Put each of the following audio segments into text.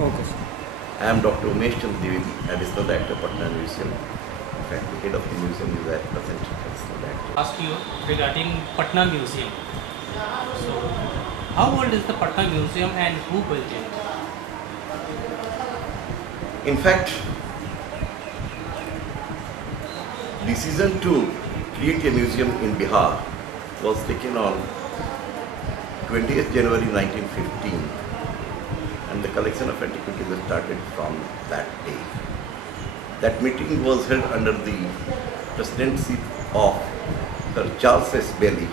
Okay, sir. I am Dr. Umesh Chandra Dwivedi, Additional Director, Patna Museum. In fact, the head of the museum is at present Additional Director. Ask you regarding Patna Museum. So, how old is the Patna Museum and who built it? In fact, decision to create a museum in Bihar was taken on 20th January 1915, and the collection of antiquities was started from that day. That meeting was held under the presidency of Sir Charles S. Bailey,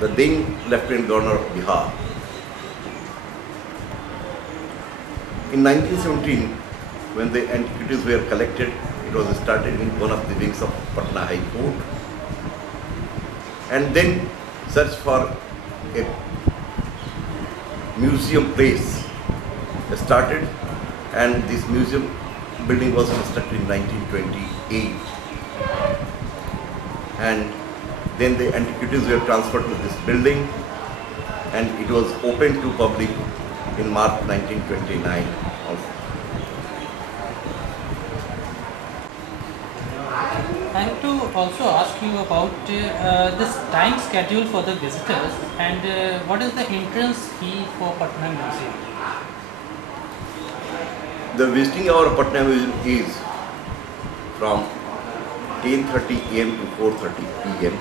the then Lieutenant Governor of Bihar. In 1917, when the antiquities were collected, it was started in one of the wings of Patna High Court, and then search for a museum place started, and this museum building was constructed in 1928, and then the antiquities were transferred to this building, and it was opened to public in March 1929 also. I have to also ask you about this time schedule for the visitors and what is the entrance fee for Patna Museum? The visiting hour of Patna Museum is from 10:30 am to 4:30 pm,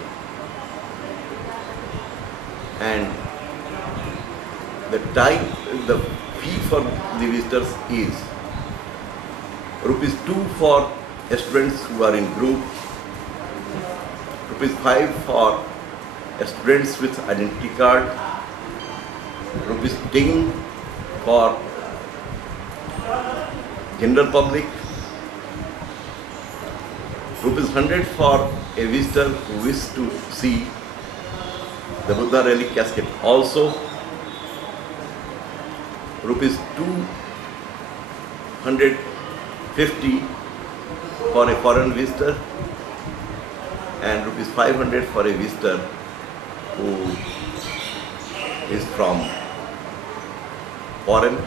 and the fee for the visitors is ₹2 for students who are in group, ₹5 for students with identity card, ₹10 for general public, ₹100 for a visitor who wishes to see the Buddha relic casket. Also, ₹250 for a foreign visitor, and ₹500 for a visitor who is from foreign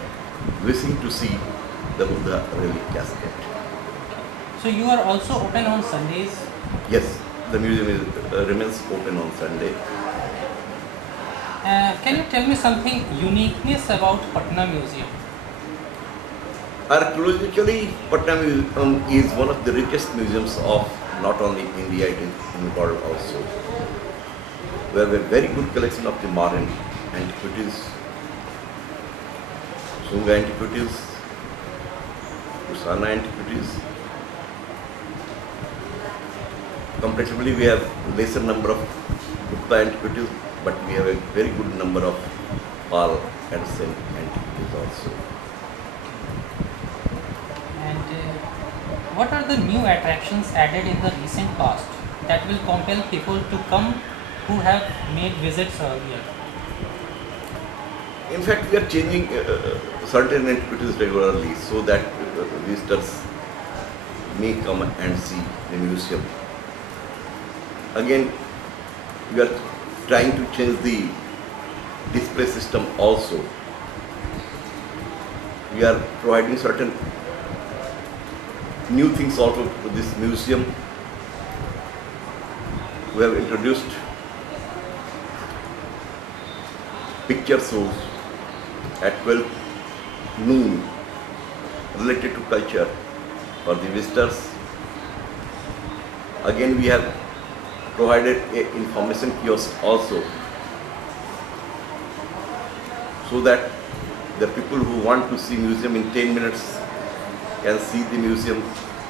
wishing to see the Buddha relic casket. So you are also open on Sundays? Yes, the museum remains open on Sunday. Can you tell me something uniqueness about Patna Museum? Archaeologically, Patna Museum is one of the richest museums of not only India, it is in the world also. We have a very good collection of the modern antiquities, Sunga antiquities, Kusana antiquities. Comparatively, we have lesser number of Gupta antiquities, but we have a very good number of Pal and Sen antiquities also. And what are the new attractions added in the recent past that will compel people to come who have made visits earlier? In fact, we are changing certain antiquities regularly so that visitors may come and see the museum. Again, we are trying to change the display system also. We are providing certain new things also to this museum. We have introduced picture shows at 12 noon related to culture for the visitors. Again, we have provided a information kiosk also, so that the people who want to see museum in 10 minutes can see the museum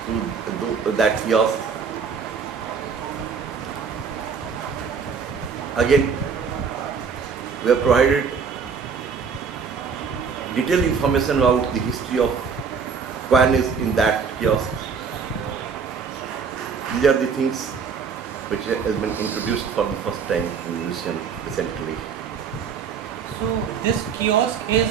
through that kiosk. Again, we have provided detailed information about the history of coinage in that kiosk. These are the things which has been introduced for the first time in the museum recently. So this kiosk is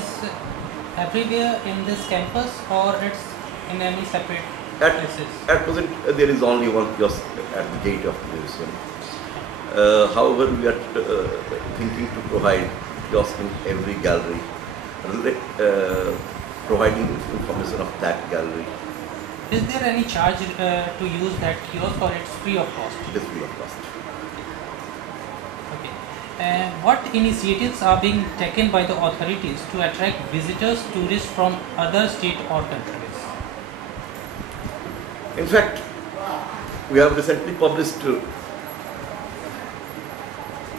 everywhere in this campus or it's in any separate places? At present, there is only one kiosk at the gate of the museum. However, we are thinking to provide kiosk in every gallery providing information of that gallery. Is there any charge to use that kiosk, or it's free of cost? It is free of cost. Okay. What initiatives are being taken by the authorities to attract visitors, tourists from other states or countries? In fact, we have recently published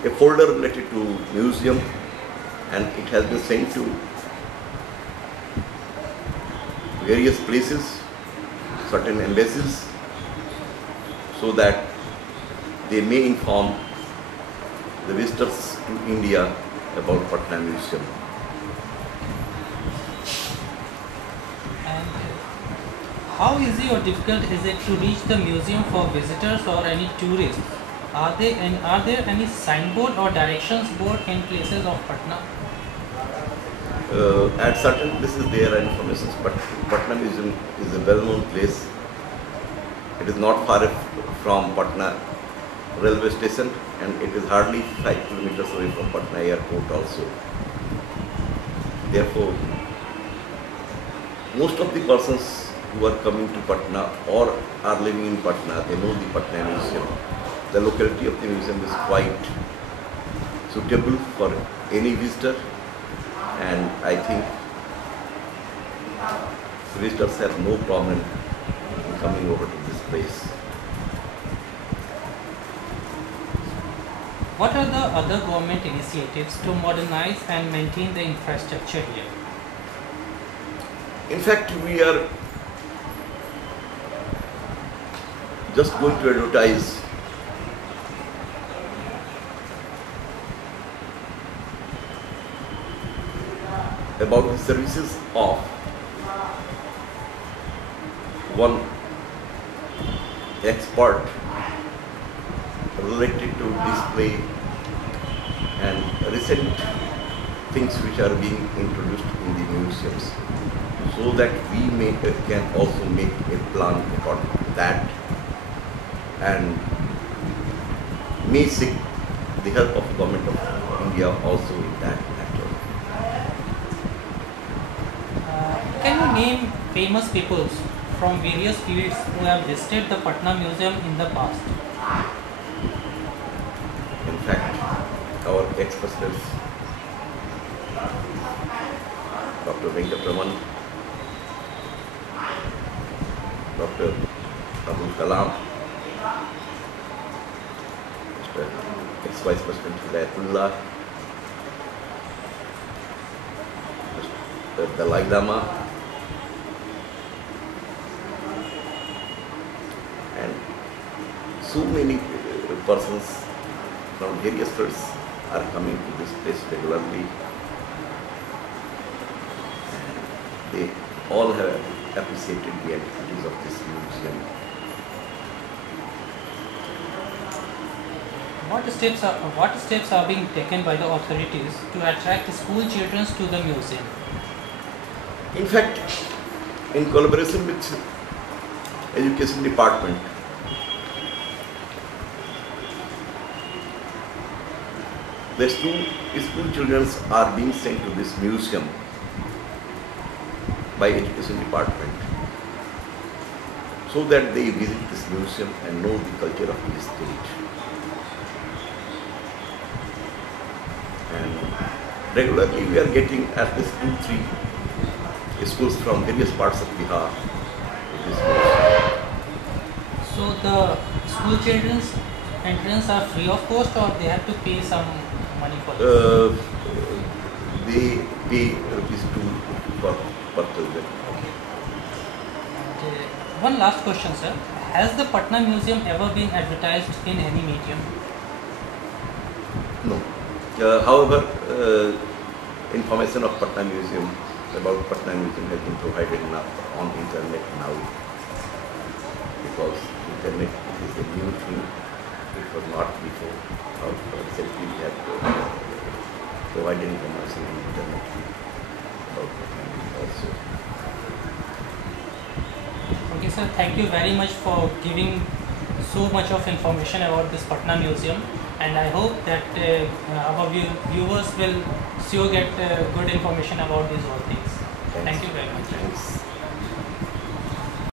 a folder related to museum, and it has been sent to various places, certain embassies, so that they may inform the visitors to India about Patna Museum. And how easy or difficult is it to reach the museum for visitors or any tourists? Are there any signboard or directions board in places of Patna? At certain places there are informations, but Patna Museum is a well-known place. It is not far from Patna railway station, and it is hardly 5 kilometers away from Patna airport also. Therefore, most of the persons who are coming to Patna or are living in Patna, they know the Patna Museum. The locality of the museum is quite suitable for any visitor, and I think visitors have no problem in coming over to this place. What are the other government initiatives to modernize and maintain the infrastructure here? In fact, we are just going to advertise about the services of one expert related to display and recent things which are being introduced in the museums, so that we can also make a plan according to that and may seek the help of the government of India also in that matter. Can you name famous peoples from various fields who have visited the Patna Museum in the past? In fact, our ex-presidents, Dr. Venkatraman, Dr. Abdul Kalam, Mr. ex-Vice President Hidayatullah, Mr. Dalai Lama, and so many persons from various fields are coming to this place regularly. They all have appreciated the activities of this museum. What steps are being taken by the authorities to attract school children to the museum? In fact, in collaboration with Education Department, the school children are being sent to this museum by Education Department, so that they visit this museum and know the culture of the state. And regularly we are getting at least 2-3 schools from various parts of Bihar to this museum. So the school children's entrance are free of cost, or they have to pay some money for this? They pay ₹2 per children. And, one last question, sir. Has the Patna Museum ever been advertised in any medium? No. However, information of Patna Museum, about Patna Museum, has been provided now on the internet now, because internet is a new thing. It was not before. Recently we have provided information on the internet about Patna Museum also. Okay, sir. Thank you very much for giving so much of information about this Patna Museum, and I hope that our viewers will sure get good information about these all things. Thank you very much. Thanks.